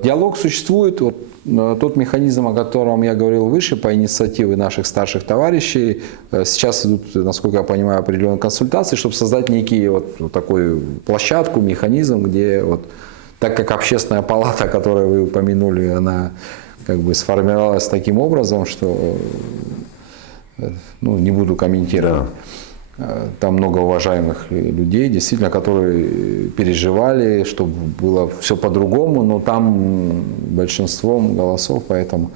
Диалог существует. Вот, тот механизм, о котором я говорил выше, по инициативе наших старших товарищей, сейчас идут, насколько я понимаю, определенные консультации, чтобы создать некий вот такую площадку, механизм, где вот, так как общественная палата, которую вы упомянули, она как бы сформировалась таким образом, что ну, не буду комментировать. Там много уважаемых людей, действительно, которые переживали, чтобы было все по-другому, но там большинством голосов, поэтому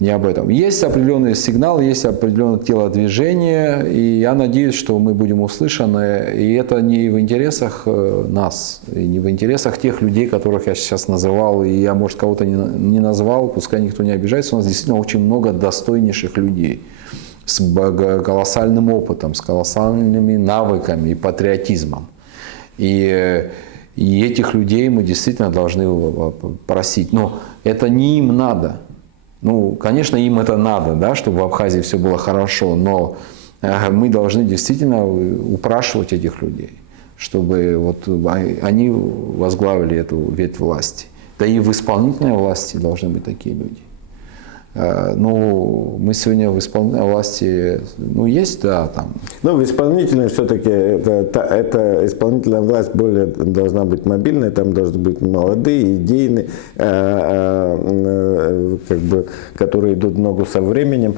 не об этом. Есть определенный сигнал, есть определенное телодвижение, и я надеюсь, что мы будем услышаны, и это не в интересах нас, и не в интересах тех людей, которых я сейчас называл, и я, может, кого-то не назвал, пускай никто не обижается, у нас действительно очень много достойнейших людей с колоссальным опытом, с колоссальными навыками и патриотизмом. И этих людей мы действительно должны просить. Но это не им надо. Ну, конечно, им это надо, да, чтобы в Абхазии все было хорошо, но мы должны действительно упрашивать этих людей, чтобы вот они возглавили эту ветвь власти. Да и в исполнительной власти должны быть такие люди. Ну, мы сегодня в исполнительной власти, ну, есть, да, там. Ну, в исполнительной все-таки это исполнительная власть более должна быть мобильной, там должны быть молодые, идейные, как бы, которые идут в ногу со временем.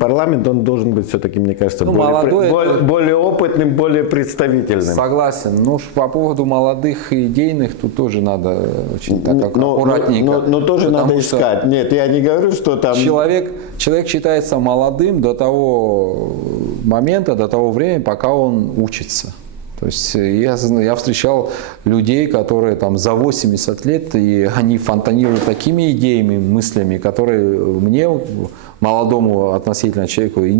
Парламент, он должен быть все-таки, мне кажется, ну, более опытным, более представительным. Согласен. Ну, по поводу молодых и идейных, тут тоже надо очень так аккуратненько. Но тоже надо искать. Нет, я не говорю, что там... Человек считается молодым до того момента, до того времени, пока он учится. То есть я встречал людей, которые там за 80 лет, и они фонтанируют такими идеями, мыслями, которые мне, молодому относительно человеку, и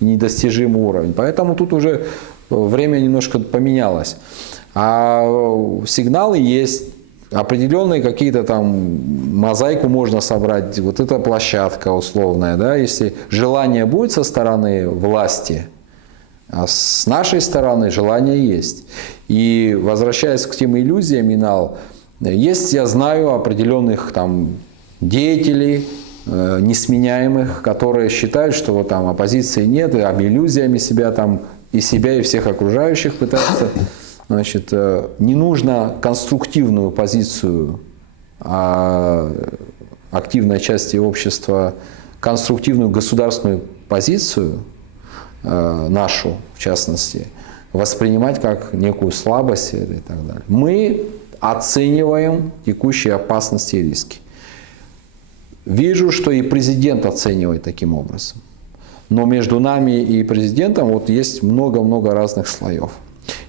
недостижимый уровень. Поэтому тут уже время немножко поменялось. А сигналы есть. Определенные какие-то там мозаику можно собрать. Вот эта площадка условная, да, если желание будет со стороны власти, а с нашей стороны желание есть. И возвращаясь к тем иллюзиям, Инал, есть, я знаю, определенных там деятелей, несменяемых, которые считают, что вот там оппозиции нет, и об иллюзиями себя там и себя, и всех окружающих пытаются. Значит, не нужно конструктивную позицию активной части общества, конструктивную государственную позицию, нашу, в частности, воспринимать как некую слабость и так далее. Мы оцениваем текущие опасности и риски. Вижу, что и президент оценивает таким образом. Но между нами и президентом вот есть много-много разных слоев.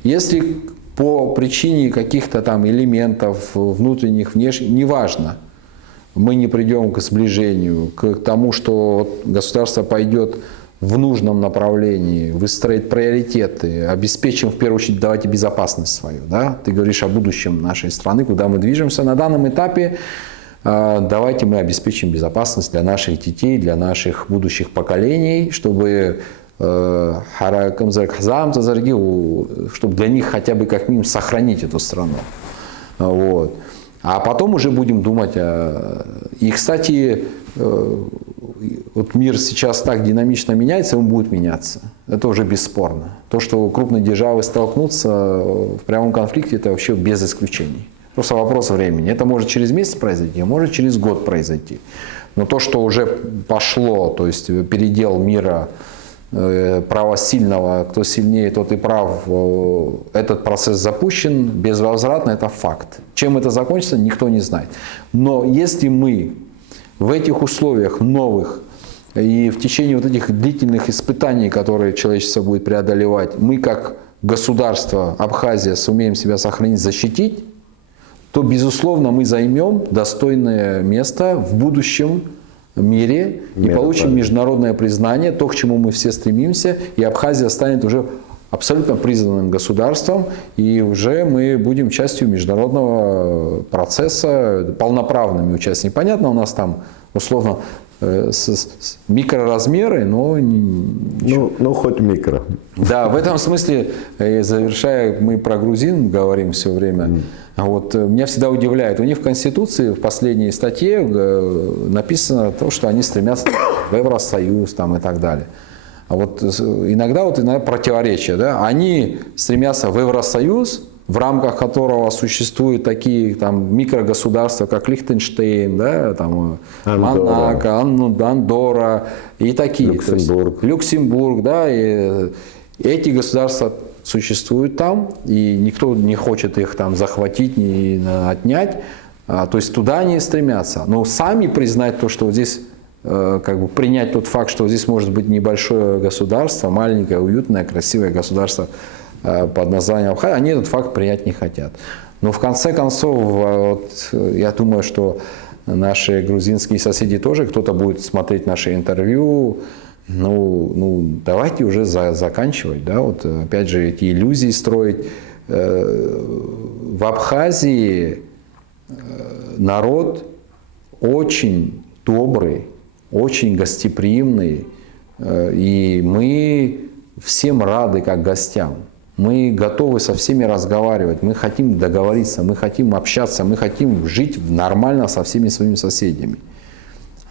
Если по причине каких-то там элементов внутренних, внешних, неважно, мы не придем к сближению, к тому, что государство пойдет в нужном направлении, выстроить приоритеты, обеспечим в первую очередь, давайте безопасность свою. Да? Ты говоришь о будущем нашей страны, куда мы движемся. На данном этапе давайте мы обеспечим безопасность для наших детей, для наших будущих поколений, чтобы чтобы для них хотя бы как минимум сохранить эту страну. Вот. А потом уже будем думать И, кстати, вот мир сейчас так динамично меняется, он будет меняться. Это уже бесспорно. То, что крупные державы столкнутся в прямом конфликте, это вообще без исключений. Просто вопрос времени. Это может через месяц произойти, а может через год произойти. Но то, что уже пошло, то есть передел мира, право сильного, кто сильнее, тот и прав, этот процесс запущен безвозвратно, это факт. Чем это закончится, никто не знает. Но если мы в этих условиях новых и в течение вот этих длительных испытаний, которые человечество будет преодолевать, мы как государство Абхазия сумеем себя сохранить, защитить, то, безусловно, мы займем достойное место в будущем мире и получим международное признание, то, к чему мы все стремимся, и Абхазия станет уже абсолютно признанным государством, и уже мы будем частью международного процесса, полноправными участниками. Понятно, у нас там условно микроразмеры, но... Ну, хоть микро. Да, в этом смысле, завершая, мы про грузин говорим все время. Вот, меня всегда удивляет, у них в Конституции в последней статье написано то, что они стремятся в Евросоюз там, и так далее. А вот иногда противоречие. Да? Они стремятся в Евросоюз, в рамках которого существуют такие там микрогосударства, как Лихтенштейн, да, там, Монако, Андорра и такие. Люксембург. Люксембург, да, и эти государства существуют там, и никто не хочет их там захватить, не отнять. То есть туда они стремятся. Но сами признать то, что вот здесь, как бы принять тот факт, что здесь может быть небольшое государство, маленькое, уютное, красивое государство под названием Абхазия, они этот факт принять не хотят. Но в конце концов, вот, я думаю, что наши грузинские соседи тоже, кто-то будет смотреть наши интервью, ну давайте уже заканчивать, да, вот опять же эти иллюзии строить. В Абхазии народ очень добрый, очень гостеприимный, и мы всем рады как гостям. Мы готовы со всеми разговаривать, мы хотим договориться, мы хотим общаться, мы хотим жить нормально со всеми своими соседями.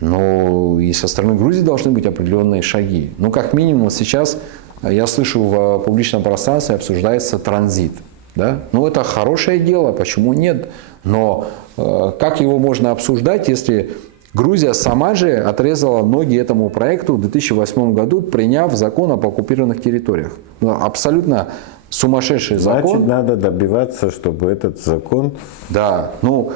Но и со стороны Грузии должны быть определенные шаги. Ну, как минимум, сейчас я слышу в публичном пространстве обсуждается транзит. Да? Ну, это хорошее дело, почему нет? Но как его можно обсуждать, если Грузия сама же отрезала ноги этому проекту в 2008 году, приняв закон об оккупированных территориях? Ну, абсолютно сумасшедший закон. Значит, надо добиваться, чтобы этот закон... Да, ну,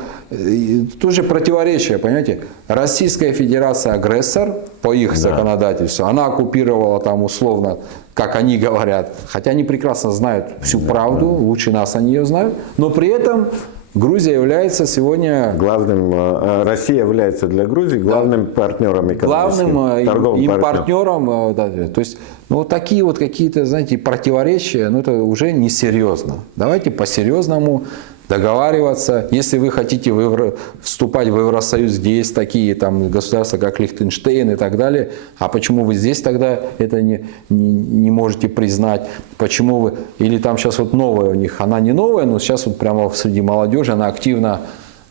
тут же противоречие, понимаете? Российская Федерация агрессор по их законодательству, она оккупировала там условно, как они говорят, хотя они прекрасно знают всю правду, лучше нас они ее знают, но при этом Грузия является сегодня... Россия является для Грузии главным партнером экономическим, главным торговым партнером. Да, то есть, ну, вот такие вот какие-то, знаете, противоречия, ну, это уже несерьезно. Давайте по-серьезному договариваться. Если вы хотите вступать в Евросоюз, где есть такие там государства, как Лихтенштейн и так далее, а почему вы здесь тогда это не можете признать? Почему вы... Или там сейчас вот новая у них, она не новая, но сейчас вот прямо среди молодежи она активно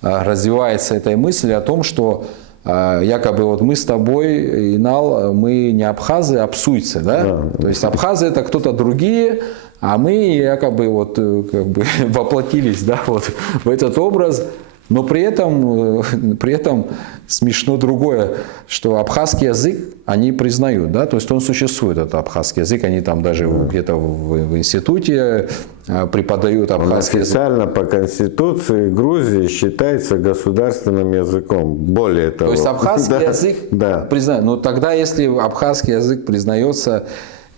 развивается этой мыслью о том, что якобы вот мы с тобой, Инал, мы не абхазы, а псуйцы, да? То есть абхазы это кто-то другие, а мы якобы вот как бы воплотились, да, вот в этот образ. Но при этом смешно другое, что абхазский язык они признают, да, то есть он существует, этот абхазский язык, они там даже где-то в институте преподают абхазский язык. Официально по Конституции Грузии считается государственным языком, более того. То есть абхазский язык признают, но тогда если абхазский язык признается,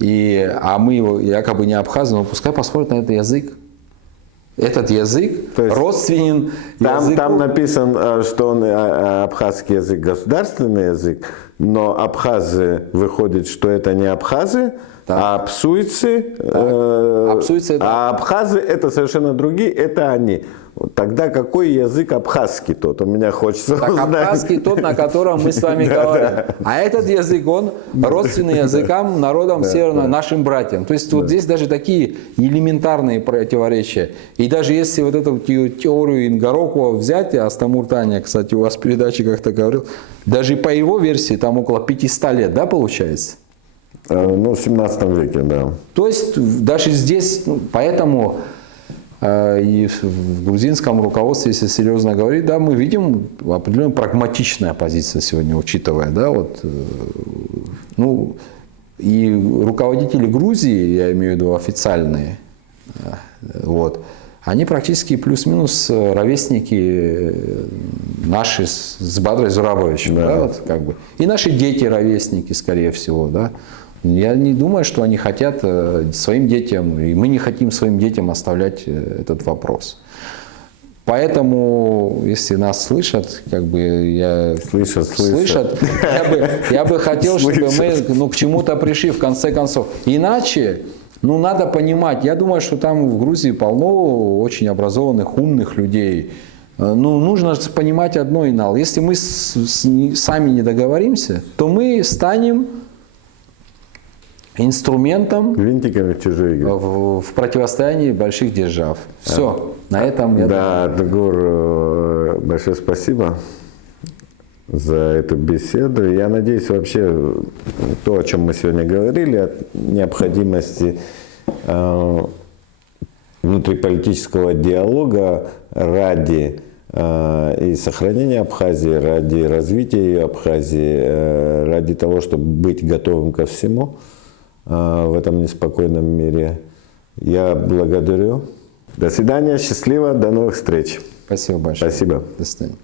а мы его якобы не абхазы, но пускай посмотрят на этот язык. Этот язык родственен языку. Там написано, что абхазский язык государственный язык, но абхазы выходит, что это не абхазы, а псуйцы. А абхазы это совершенно другие, это они. Тогда какой язык абхазский тот? У меня хочется узнать. Абхазский тот, на котором мы с вами говорим. А этот язык, он родственный языкам, народам северного, нашим братьям. То есть вот здесь даже такие элементарные противоречия. И даже если вот эту теорию Ингорокова взять, Астамур Таня, кстати, у вас в передаче как-то говорил, даже по его версии там около 500 лет, да, получается? Ну, в 17 веке, да. То есть даже здесь, поэтому... И в грузинском руководстве, если серьезно говорить, да, мы видим определенно прагматичная позиция сегодня, учитывая, да, вот, ну, и руководители Грузии, я имею в виду официальные, вот, они практически плюс-минус ровесники наши с Бадрой Зурабовичем, да, вот, как бы, и наши дети ровесники, скорее всего, да. Я не думаю, что они хотят своим детям, и мы не хотим своим детям оставлять этот вопрос. Поэтому, если нас слышат, как бы слышат, я бы хотел, чтобы мы к чему-то пришли в конце концов. Иначе, надо понимать, я думаю, что там в Грузии полно очень образованных, умных людей. Нужно понимать одно, Инал. Если мы сами не договоримся, то мы станем инструментом в противостоянии больших держав. Все, на этом я думаю. Дгур, большое спасибо за эту беседу. Я надеюсь, вообще то, о чем мы сегодня говорили, о необходимости внутриполитического диалога ради и сохранения Абхазии, ради развития ее Абхазии, ради того, чтобы быть готовым ко всему в этом неспокойном мире. Я благодарю. До свидания, счастливо, до новых встреч. Спасибо большое. Спасибо. До свидания.